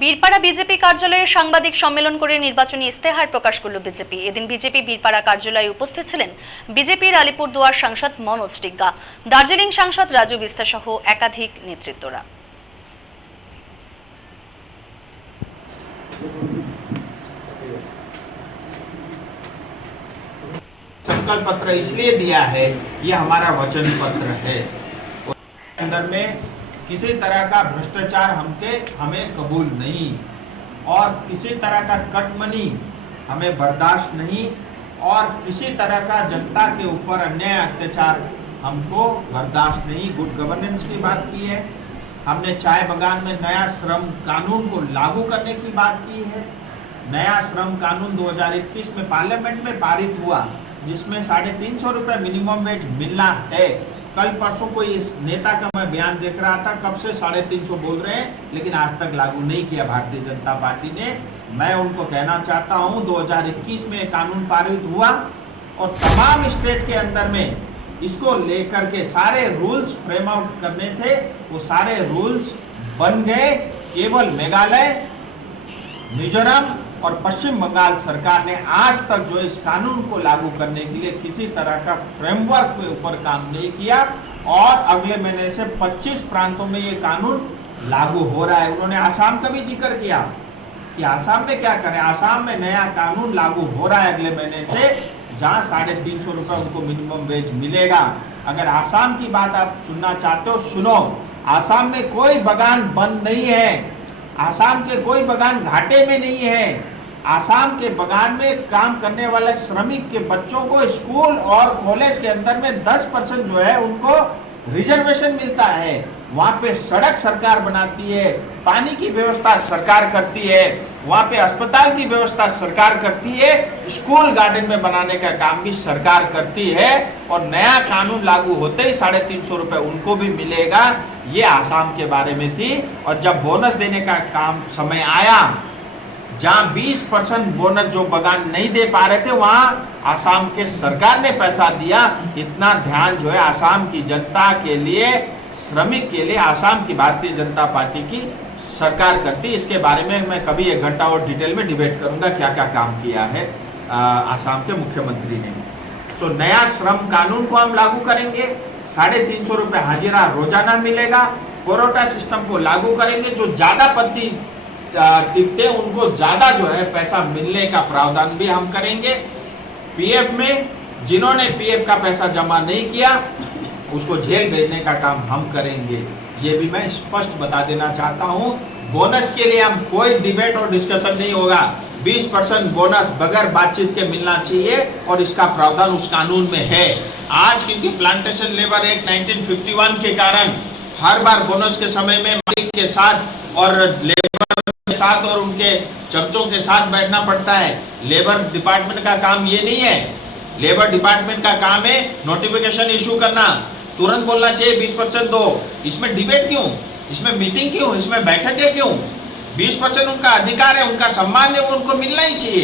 Birpara BJP কার্যালয়ে সাংবাদিক সম্মেলন করে নির্বাচনী ইস্তেহার প্রকাশ করল বিজেপি। এদিন বিজেপি বীরপাড়া কার্যালয়ে উপস্থিত ছিলেন বিজেপির আলিপুরদুয়ার সাংসদ মনোজ টিগ্গা, দার্জিলিং সাংসদ রাজু বিস্তা সহ একাধিক নেতৃত্বরা। संकल्प पत्र इसलिए दिया है, ये हमारा वचन पत्र है। अंदर में किसी तरह का भ्रष्टाचार हमें कबूल नहीं और किसी तरह का कटमनी हमें बर्दाश्त नहीं और किसी तरह का जनता के ऊपर अन्याय अत्याचार हमको बर्दाश्त नहीं। गुड गवर्नेंस की बात की है, हमने चाय बगान में नया श्रम कानून को लागू करने की बात की है। नया श्रम कानून 2021 में पार्लियामेंट में पारित हुआ, जिसमें 350 रुपये मिनिमम वेज मिलना है। कल परसों कोई इस नेता का मैं बयान देख रहा था, कब से 350 बोल रहे हैं, लेकिन आज तक लागू नहीं किया भारतीय जनता पार्टी ने। मैं उनको कहना चाहता हूं 2021 में कानून पारित हुआ और तमाम स्टेट के अंदर में इसको लेकर के सारे रूल्स फ्रेम आउट करने थे, वो सारे रूल्स बन गए। केवल मेघालय, मिजोरम और पश्चिम बंगाल सरकार ने आज तक जो इस कानून को लागू करने के लिए किसी तरह का फ्रेमवर्क के ऊपर काम नहीं किया और अगले महीने से 25 प्रांतों में ये कानून लागू हो रहा है। उन्होंने आसाम का भी जिक्र किया कि आसाम में क्या करें। आसाम में नया कानून लागू हो रहा है अगले महीने से, जहां 350 रुपये उनको मिनिमम वेज मिलेगा। अगर आसाम की बात आप सुनना चाहते हो, सुनो। आसाम में कोई बगान बंद नहीं है, आसाम के कोई बगान घाटे में नहीं है। आसाम के बगान में काम करने वाले श्रमिक के बच्चों को स्कूल और कॉलेज के अंदर में 10% जो है उनको रिजर्वेशन मिलता है। वहाँ पे सड़क सरकार बनाती है, पानी की व्यवस्था सरकार करती है, वहाँ पे अस्पताल की व्यवस्था सरकार करती है, स्कूल गार्डन में बनाने का काम भी सरकार करती है। और नया कानून लागू होते ही 350 रुपये उनको भी मिलेगा। ये आसाम के बारे में थी। और जब बोनस देने का काम समय आया, जहां 20% बोनस जो बगान नहीं दे पा रहे थे, वहां आसाम के सरकार ने पैसा दिया। इतना ध्यान जो है आसाम की जनता के लिए, श्रमिक के लिए आसाम की भारतीय जनता पार्टी की सरकार करती। इसके बारे में मैं कभी 1 घंटा और डिटेल में डिबेट करूंगा क्या क्या काम किया है आसाम के मुख्यमंत्री ने। सो नया श्रम कानून को हम लागू करेंगे, 350 रुपये हाजिरा रोजाना मिलेगा। कोरोटा सिस्टम को लागू करेंगे, जो ज्यादा पत्ती टिकते उनको ज्यादा जो है पैसा मिलने का प्रावधान भी हम करेंगे। पीएफ में जिन्होंने पीएफ का पैसा जमा नहीं किया उसको जेल भेजने का काम हम करेंगे। ये भी मैं स्पष्ट बता देना चाहता हूँ। बोनस के लिए हम कोई डिबेट और डिस्कशन नहीं होगा। 20% बोनस बगैर बातचीत के मिलना चाहिए और इसका प्रावधान उस कानून में है। आज क्योंकि प्लांटेशन लेबर एक्ट 1951 के कारण हर बार बोनस के समय में मालिक के साथ और लेबर के साथ और उनके चमचों के साथ बैठना पड़ता है। लेबर डिपार्टमेंट का काम ये नहीं है। लेबर डिपार्टमेंट का काम है नोटिफिकेशन इशू करना, तुरंत बोलना चाहिए 20% दो। इसमें डिबेट क्यों, इसमें मीटिंग क्यों, इसमें बैठकें क्यों? 20% उनका अधिकार है, उनका सम्मान है, वो उनको मिलना ही चाहिए।